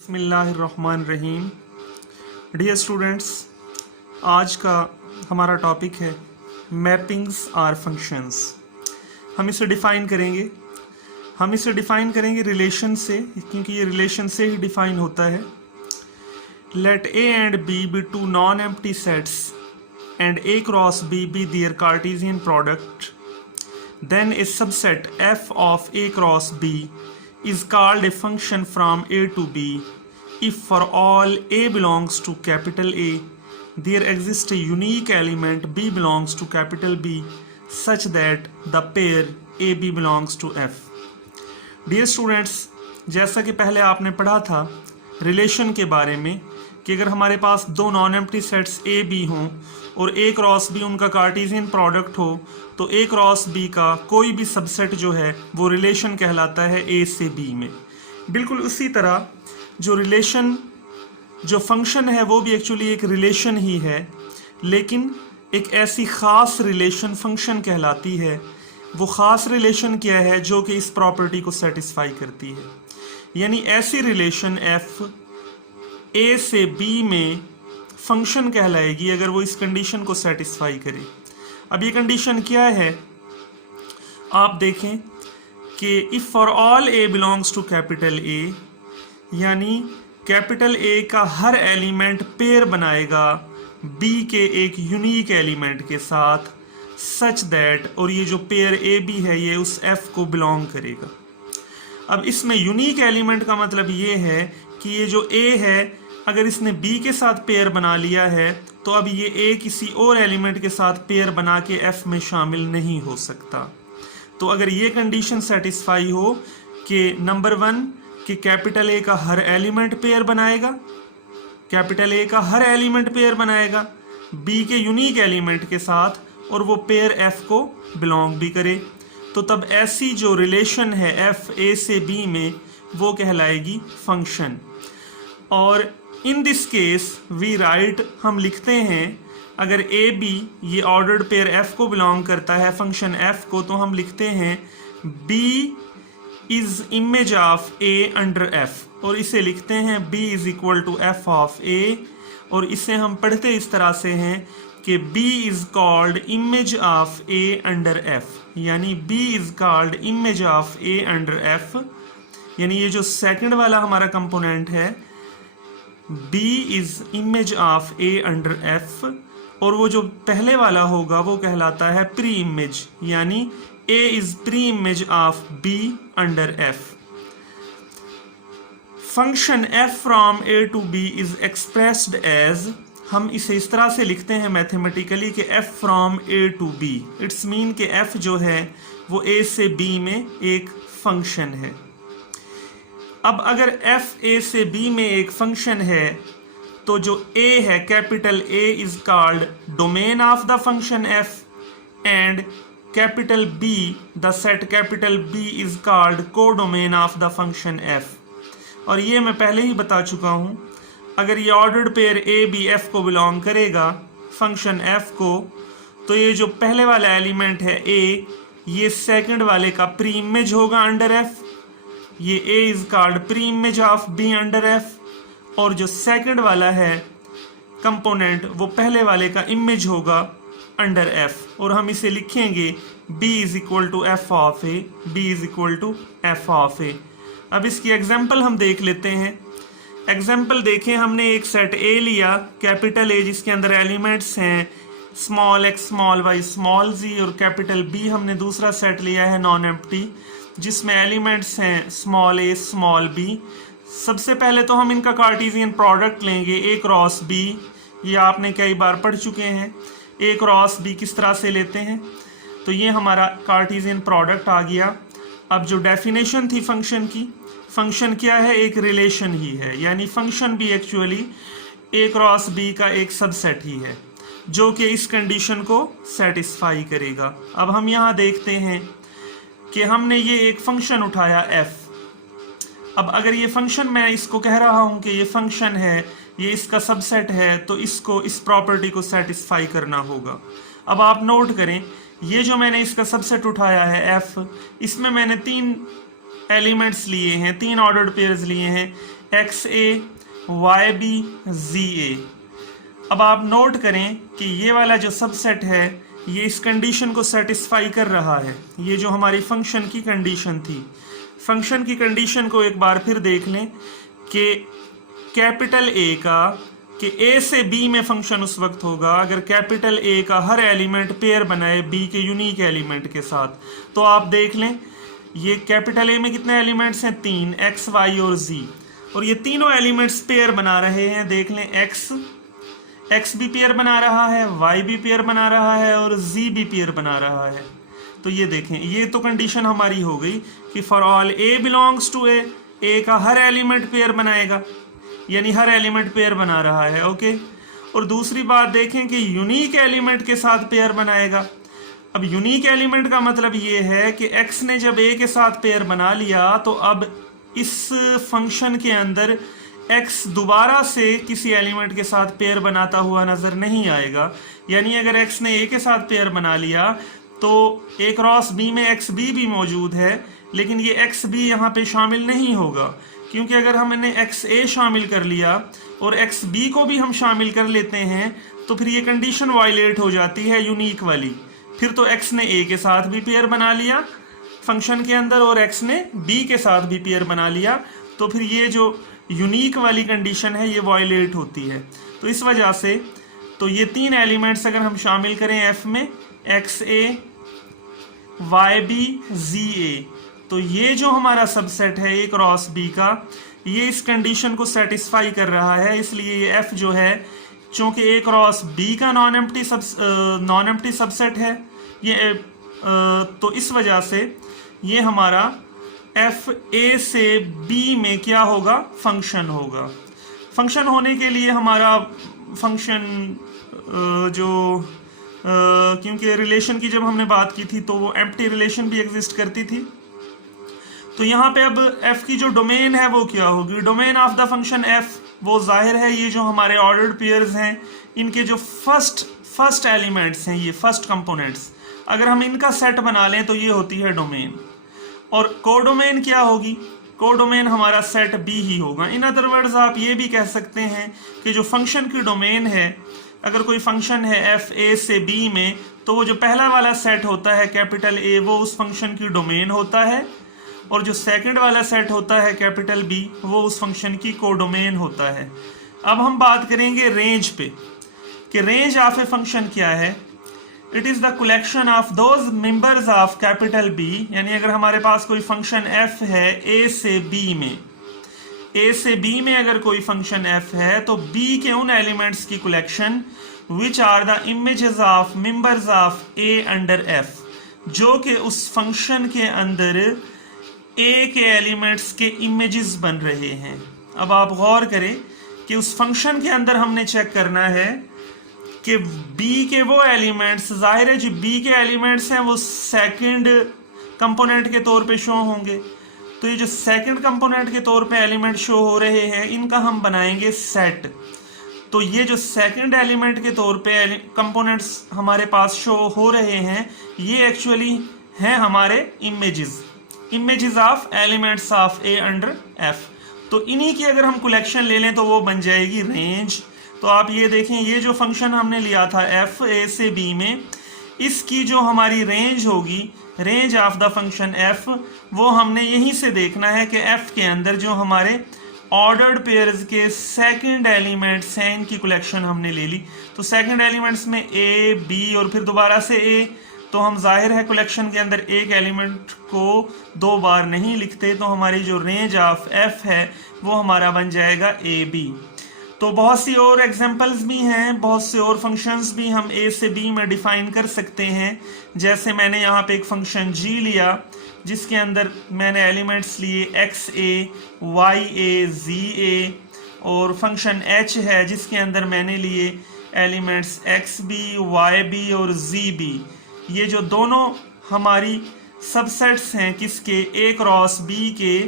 बिस्मिल्लाहिर्रहमानिर्रहीम। Dear students, आज का हमारा टॉपिक है मैपिंग्स आर फंक्शंस। हम इसे डिफ़ाइन करेंगे रिलेशन से, क्योंकि ये रिलेशन से ही डिफ़ाइन होता है। Let A and B two non empty sets and A cross B their Cartesian product, then a subset f of a cross b is called a function from a to b if for all a belongs to capital A there exists a unique element b belongs to capital B such that the pair AB belongs to F। Dear students, जैसा कि पहले आपने पढ़ा था relation के बारे में कि अगर हमारे पास दो non empty sets A B हों और ए क्रॉस बी उनका कार्टेशियन प्रोडक्ट हो, तो ए क्रॉस बी का कोई भी सबसेट जो है वो रिलेशन कहलाता है ए से बी में। बिल्कुल उसी तरह जो फंक्शन है वो भी एक्चुअली एक रिलेशन ही है, लेकिन एक ऐसी ख़ास रिलेशन फंक्शन कहलाती है। वो ख़ास रिलेशन क्या है? जो कि इस प्रॉपर्टी को सेटिस्फाई करती है, यानी ऐसी रिलेशन एफ ए से बी में फंक्शन कहलाएगी अगर वो इस कंडीशन को सेटिस्फाई करे। अब ये कंडीशन क्या है? आप देखें कि if for all A belongs to capital A, यानी कैपिटल ए का हर एलिमेंट पेयर बनाएगा बी के एक यूनिक एलिमेंट के साथ, सच दैट, और ये जो पेयर ए बी है ये उस एफ को बिलोंग करेगा। अब इसमें यूनिक एलिमेंट का मतलब ये है कि ये जो ए है अगर इसने बी के साथ पेयर बना लिया है तो अब ये ए किसी और एलिमेंट के साथ पेयर बना के एफ में शामिल नहीं हो सकता। तो अगर ये कंडीशन सेटिस्फाई हो कि नंबर 1 कि कैपिटल ए का हर एलिमेंट पेयर बनाएगा बी के यूनिक एलिमेंट के साथ और वो पेयर एफ को बिलोंग भी करे, तो तब ऐसी जो रिलेशन है एफ ए से बी में वो कहलाएगी फंक्शन। और in this case we write, हम लिखते हैं अगर ए बी ये ऑर्डर्ड पेयर एफ को बिलोंग करता है फंक्शन एफ को, तो हम लिखते हैं B is image of A under F, और इसे लिखते हैं B is equal to F of A, और इसे हम पढ़ते इस तरह से हैं कि B is called image of A under F, यानी B is called image of A under F, यानी ये जो सेकंड वाला हमारा कंपोनेंट है B is image of A under F, और वो जो पहले वाला होगा वो कहलाता है प्री इमेज, यानी A is pre image of B under F। Function F from A to B is expressed as, हम इसे इस तरह से लिखते हैं मैथमेटिकली कि F from A to B, it's mean कि F जो है वो A से B में एक फंक्शन है। अब अगर f a से b में एक फंक्शन है तो जो a है capital A is called domain of the function f, and capital B the set capital B is called codomain of the function f। और ये मैं पहले ही बता चुका हूँ, अगर ये ordered pair a b f को बिलोंग करेगा फंक्शन f को, तो ये जो पहले वाला एलिमेंट है a ये सेकंड वाले का प्री इमेज होगा अंडर f, ये A is called pre image of B under F, और जो सेकंड वाला है कंपोनेंट वो पहले वाले का इमेज होगा अंडर F, और हम इसे लिखेंगे B is equal to F of A, B is equal to F of A. अब इसकी एग्जांपल हम देख लेते हैं। एग्जांपल देखें, हमने एक सेट A लिया कैपिटल A जिसके अंदर एलिमेंट्स हैं small x small y small z, और कैपिटल B हमने दूसरा सेट लिया है नॉन एम्प्टी जिसमें एलिमेंट्स हैं स्मॉल a स्मॉल b। सबसे पहले तो हम इनका कार्टेशियन प्रोडक्ट लेंगे a क्रॉस b, ये आपने कई बार पढ़ चुके हैं a क्रॉस b किस तरह से लेते हैं। तो ये हमारा कार्टेशियन प्रोडक्ट आ गया। अब जो डेफिनेशन थी फंक्शन की, फंक्शन क्या है? एक रिलेशन ही है, यानी फंक्शन भी एक्चुअली a क्रॉस b का एक सबसेट ही है जो कि इस कंडीशन को सेटिस्फाई करेगा। अब हम यहाँ देखते हैं कि हमने ये एक फंक्शन उठाया f। अब अगर ये फंक्शन, मैं इसको कह रहा हूँ कि ये फंक्शन है, ये इसका सबसेट है, तो इसको इस प्रॉपर्टी को सेटिस्फाई करना होगा। अब आप नोट करें, ये जो मैंने इसका सबसेट उठाया है f, इसमें मैंने 3 एलिमेंट्स लिए हैं, 3 ऑर्डर्ड पेयर्स लिए हैं एक्स ए वाई बी जी ए। अब आप नोट करें कि ये वाला जो सबसेट है ये इस कंडीशन को सेटिस्फाई कर रहा है। ये जो हमारी फंक्शन की कंडीशन थी, फंक्शन की कंडीशन को एक बार फिर देख लें कि कैपिटल ए का कि ए से बी में फंक्शन उस वक्त होगा अगर कैपिटल ए का हर एलिमेंट पेयर बनाए बी के यूनिक एलिमेंट के साथ। तो आप देख लें ये कैपिटल ए में कितने एलिमेंट्स हैं, 3, एक्स वाई और जी, और ये तीनों एलिमेंट्स पेयर बना रहे हैं। देख लें एक्स भी पेयर बना रहा है, वाई भी पेयर बना रहा है और जी भी पेयर बना रहा है। तो ये देखें, ये तो कंडीशन हमारी हो गई कि for all A belongs to A का हर एलिमेंट पेयर बनाएगा, यानी हर एलिमेंट पेयर बना रहा है। ओके, और दूसरी बात देखें कि यूनिक एलिमेंट के साथ पेयर बनाएगा। अब यूनिक एलिमेंट का मतलब ये है कि x ने जब a के साथ पेयर बना लिया तो अब इस फंक्शन के अंदर x दोबारा से किसी एलिमेंट के साथ पेयर बनाता हुआ नजर नहीं आएगा। यानी अगर x ने a के साथ पेयर बना लिया तो a क्रॉस b में xb भी मौजूद है, लेकिन ये xb यहाँ पे शामिल नहीं होगा, क्योंकि अगर हमने xa शामिल कर लिया और xb को भी हम शामिल कर लेते हैं तो फिर ये कंडीशन वायलेट हो जाती है यूनिक वाली। फिर तो x ने a के साथ भी पेयर बना लिया फंक्शन के अंदर और x ने b के साथ भी पेयर बना लिया, तो फिर ये जो यूनिक वाली कंडीशन है ये वायलेट होती है। तो इस वजह से तो ये तीन एलिमेंट्स अगर हम शामिल करें f में xa yb za, तो ये जो हमारा सबसेट है a क्रॉस b का, ये इस कंडीशन को सेटिस्फाई कर रहा है। इसलिए ये f जो है चूंकि a क्रॉस b का नॉन एम्प्टी सबसेट है ये तो इस वजह से ये हमारा f a से b में क्या होगा, फंक्शन होगा। फंक्शन होने के लिए हमारा फंक्शन जो क्योंकि रिलेशन की जब हमने बात की थी तो वो एम्प्टी रिलेशन भी एग्जिस्ट करती थी, तो यहाँ पे अब f की जो डोमेन है वो क्या होगी, domain of the function f वो जाहिर है ये जो हमारे ऑर्डर्ड पेयर्स हैं इनके जो फर्स्ट एलिमेंट्स हैं, ये फर्स्ट कंपोनेंट्स, अगर हम इनका सेट बना लें तो ये होती है डोमेन। और कोडोमेन क्या होगी, कोडोमेन हमारा सेट b ही होगा। इन अदर वर्ड्स आप ये भी कह सकते हैं कि जो फंक्शन की डोमेन है, अगर कोई फंक्शन है f a से b में, तो वो जो पहला वाला सेट होता है कैपिटल A वो उस फंक्शन की डोमेन होता है, और जो सेकंड वाला सेट होता है कैपिटल B वो उस फंक्शन की कोडोमेन होता है। अब हम बात करेंगे रेंज पे कि रेंज ऑफ ए फंक्शन क्या है। It is the collection of those members of capital B, यानी अगर हमारे पास कोई फंक्शन f है a से b में, a से b में अगर कोई फंक्शन f है तो b के उन एलिमेंट्स की collection which are the images of members of a under f, जो कि उस फंक्शन के अंदर a के एलिमेंट्स के इमेजेस बन रहे हैं। अब आप गौर करें कि उस फंक्शन के अंदर हमने चेक करना है कि b के वो एलिमेंट्स, जाहिर है जो b के एलिमेंट्स हैं वो सेकंड कंपोनेंट के तौर पे शो होंगे, तो ये जो सेकंड कंपोनेंट के तौर पे एलिमेंट शो हो रहे हैं इनका हम बनाएंगे सेट। तो ये जो सेकंड एलिमेंट के तौर पे कंपोनेंट्स हमारे पास शो हो रहे हैं ये एक्चुअली हैं हमारे images of elements of a under f। तो इन्हीं की अगर हम कलेक्शन ले लें तो वो बन जाएगी रेंज। तो आप ये देखें, ये जो फंक्शन हमने लिया था f a से b में, इसकी जो हमारी रेंज होगी, range of the function f, वो हमने यहीं से देखना है कि f के अंदर जो हमारे ऑर्डर्ड पेयर्स के सेकंड एलिमेंट्स हैं इनकी कलेक्शन हमने ले ली। तो सेकंड एलिमेंट्स में a b और फिर दोबारा से a, तो हम जाहिर है कलेक्शन के अंदर एक एलिमेंट को दो बार नहीं लिखते, तो हमारी जो रेंज ऑफ f है वो हमारा बन जाएगा ab। तो बहुत सी और एग्जांपल्स भी हैं, बहुत से और फंक्शंस भी हम a से b में डिफाइन कर सकते हैं। जैसे मैंने यहाँ पे एक फंक्शन g लिया जिसके अंदर मैंने एलिमेंट्स लिए xa, ya, za, और फंक्शन h है जिसके अंदर मैंने लिए एलिमेंट्स xb, yb और zb। ये जो दोनों हमारी सबसेट्स हैं किसके, a क्रॉस b के,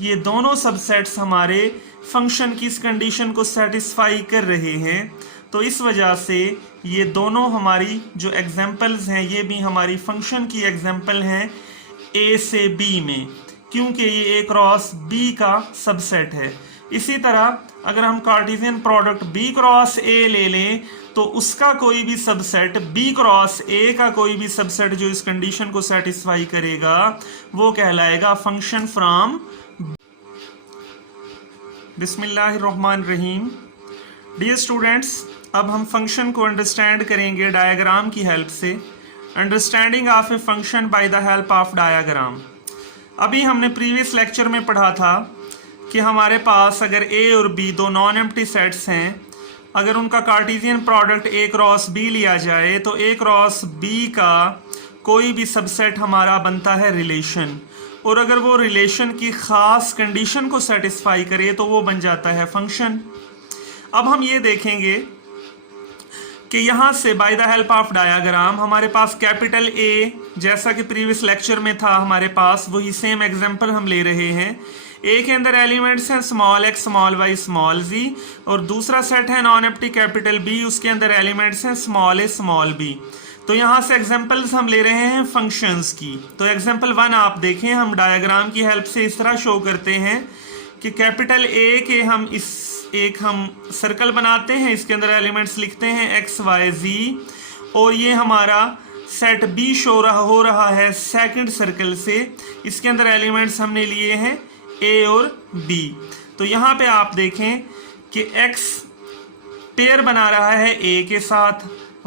ये दोनों सबसेट्स हमारे फंक्शन की इस कंडीशन को सेटिस्फाई कर रहे हैं। तो इस वजह से ये दोनों हमारी जो एग्जांपल्स हैं ये भी हमारी फंक्शन की एग्जांपल हैं a से b में, क्योंकि ये a क्रॉस b का सबसेट है। इसी तरह अगर हम Cartesian product B cross A ले लें तो उसका कोई भी सबसेट B क्रॉस A का कोई भी सबसेट जो इस कंडीशन को सेटिस्फाई करेगा वो कहलाएगा फंक्शन फ्रॉम। बिस्मिल्लाहिर्रहमानिर्रहीम। डियर स्टूडेंट्स, अब हम फंक्शन को अंडरस्टैंड करेंगे डायग्राम की हेल्प से। Understanding of a function by the help of diagram. अभी हमने प्रीवियस लेक्चर में पढ़ा था कि हमारे पास अगर A और B दो नॉन एम्प्टी सेट्स हैं, अगर उनका Cartesian product A cross B लिया जाए तो A क्रॉस B का कोई भी सबसेट हमारा बनता है रिलेशन, और अगर वो रिलेशन की ख़ास कंडीशन को सेटिस्फाई करे तो वो बन जाता है फंक्शन। अब हम ये देखेंगे कि यहाँ से by the help of diagram हमारे पास कैपिटल A, जैसा कि प्रीवियस लेक्चर में था हमारे पास, वही सेम एग्जांपल हम ले रहे हैं। A के अंदर एलिमेंट्स हैं small x small y small z, और दूसरा सेट है नॉन एम्प्टी कैपिटल B, उसके अंदर एलिमेंट्स हैं स्मॉल a स्मॉल b। तो यहाँ से एग्जांपल्स हम ले रहे हैं फंक्शंस की। तो एग्जांपल 1 आप देखें, हम डायग्राम की हेल्प से इस तरह शो करते हैं कि कैपिटल A के हम हम सर्कल बनाते हैं, इसके अंदर एलिमेंट्स लिखते हैं x y z, और ये हमारा सेट B शो हो रहा है सेकंड सर्कल से। इसके अंदर एलिमेंट्स हमने लिए हैं A और B। तो यहाँ पे आप देखें कि x पेयर बना रहा है A के साथ,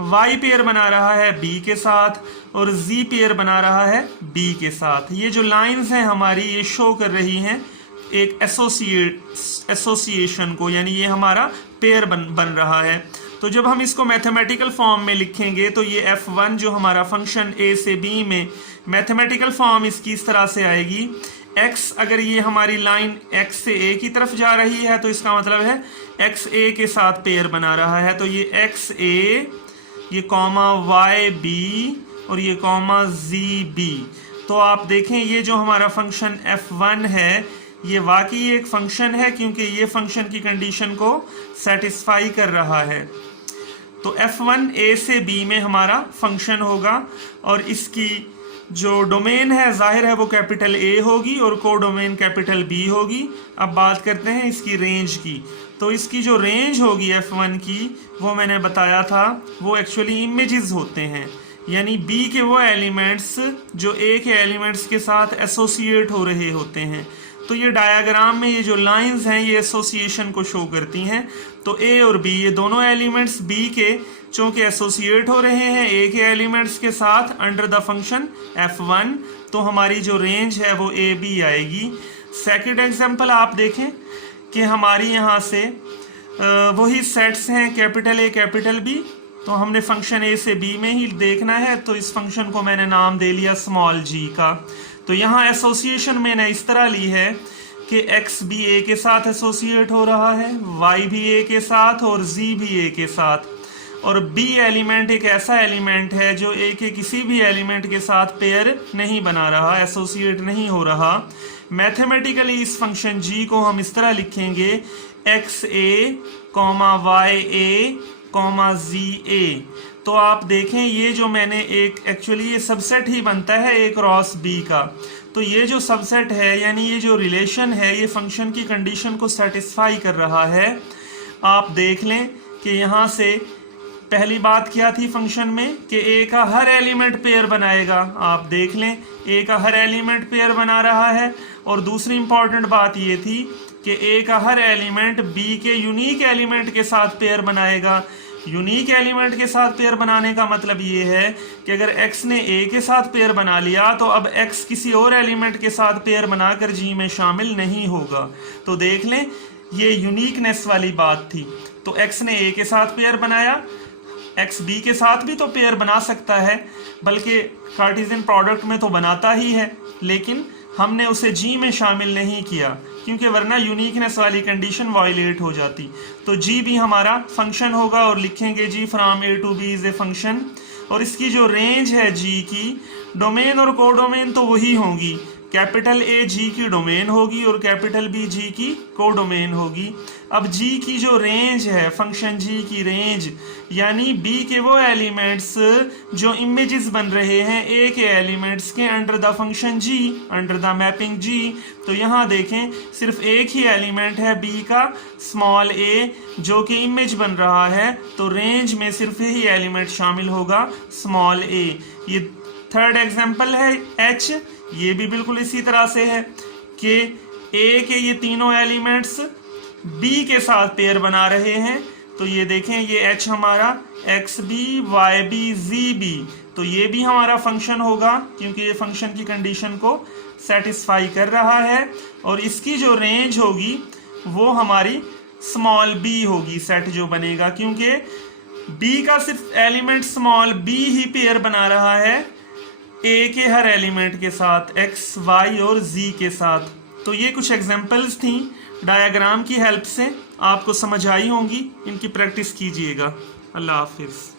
y पेयर बना रहा है B के साथ, और z पेयर बना रहा है B के साथ। ये जो लाइंस हैं हमारी ये शो कर रही हैं एक एसोसिएशन को, यानी ये हमारा पेयर बन रहा है। तो जब हम इसको मैथमेटिकल फॉर्म में लिखेंगे तो ये f1 जो हमारा फंक्शन A से B में मैथमेटिकल फॉर्म इसकी इस तरह से आएगी। x अगर ये हमारी लाइन x से A की तरफ जा रही है तो इसका मतलब है x A के साथ पेयर बना रहा है, तो ये x A, ये कॉमा y B और ये कॉमा z B। तो आप देखें ये जो हमारा फंक्शन f1 है ये वाकई एक फंक्शन है, क्योंकि ये फंक्शन की कंडीशन को सेटिस्फाई कर रहा है। तो f1 A से B में हमारा फंक्शन होगा, और इसकी जो डोमेन है जाहिर है वो कैपिटल A होगी और को डोमेन कैपिटल B होगी। अब बात करते हैं इसकी रेंज की। तो इसकी जो रेंज होगी f1 की वो मैंने बताया था, वो एक्चुअली इमेजेस होते हैं, यानी B के वो एलिमेंट्स जो A के एलिमेंट्स के साथ एसोसिएट हो रहे होते हैं। तो ये डायग्राम में ये जो लाइंस हैं ये एसोसिएशन को शो करती हैं। तो A और B ये दोनों एलिमेंट्स B के चूँकि एसोसिएट हो रहे हैं A के एलिमेंट्स के साथ अंडर द फंक्शन f1, तो हमारी जो रेंज है वो AB आएगी। सेकंड एग्जांपल आप देखें कि हमारी यहाँ से वही सेट्स हैं कैपिटल A कैपिटल B, तो हमने फंक्शन A से B में ही देखना है, तो इस फंक्शन को मैंने नाम दे लिया स्मॉल g का। तो यहाँ एसोसिएशन मैंने इस तरह ली है कि x भी A के साथ एसोसिएट हो रहा है, y भी A के साथ और z भी A के साथ, और B एलिमेंट एक ऐसा एलिमेंट है जो A के किसी भी एलिमेंट के साथ पेयर नहीं बना रहा, एसोसिएट नहीं हो रहा। मैथमेटिकली इस फंक्शन g को हम इस तरह लिखेंगे x A, y A, z A। तो आप देखें ये जो मैंने एक एक्चुअली ये सबसेट ही बनता है A क्रॉस B का। तो ये जो सबसेट है यानी ये जो रिलेशन है ये फंक्शन की कंडीशन को सेटिस्फाई कर रहा है। आप देख लें कि यहाँ से पहली बात क्या थी फंक्शन में कि A का हर एलिमेंट पेयर बनाएगा। आप देख लें A का हर एलिमेंट पेयर बना रहा है, और दूसरी इंपॉर्टेंट बात ये थी कि A का हर एलिमेंट B के यूनिक एलिमेंट के साथ पेयर बनाएगा। यूनिक एलिमेंट के साथ पेयर बनाने का मतलब ये है कि अगर x ने A के साथ पेयर बना लिया तो अब x किसी और एलिमेंट के साथ पेयर बनाकर G में शामिल नहीं होगा। तो देख लें ये यूनिकनेस वाली बात थी। तो x ने A के साथ पेयर बनाया, x B के साथ भी तो पेयर बना सकता है, बल्कि कार्टेशियन प्रोडक्ट में तो बनाता ही है, लेकिन हमने उसे G में शामिल नहीं किया क्योंकि वरना यूनिकनेस वाली कंडीशन वायलेट हो जाती। तो G भी हमारा फंक्शन होगा और लिखेंगे G from A to B is a function. और इसकी जो रेंज है G की, डोमेन और कोडोमेन तो वही होंगी, कैपिटल ए जी की डोमेन होगी और कैपिटल बी जी की कोडोमेन होगी। अब जी की जो रेंज है, फंक्शन जी की रेंज, यानी बी के वो एलिमेंट्स जो इमेजेस बन रहे हैं ए के एलिमेंट्स के under the function G, under the mapping G. तो यहाँ देखें सिर्फ एक ही एलिमेंट है बी का, स्मॉल ए, जो कि इमेज बन रहा है, तो रेंज में सिर्फ यही एलिमेंट शामिल होगा, स्मॉल ए। ये थर्ड एग्जाम्पल है एच, ये भी बिल्कुल इसी तरह से है कि ए के ये तीनों एलिमेंट्स बी के साथ पेयर बना रहे हैं। तो ये देखें ये एच हमारा X B Y B G B, तो ये भी हमारा फंक्शन होगा क्योंकि ये फंक्शन की कंडीशन को सेटिस्फाई कर रहा है। और इसकी जो रेंज होगी वो हमारी स्मॉल बी होगी, सेट जो बनेगा, क्योंकि बी का सिर्फ एलिमेंट स्मॉल बी ही पेयर बना रहा है ए के हर एलिमेंट के साथ, एक्स वाई और जी के साथ। तो ये कुछ एग्जांपल्स थी, डायग्राम की हेल्प से आपको समझ आई होंगी, इनकी प्रैक्टिस कीजिएगा। अल्लाह हाफिज़।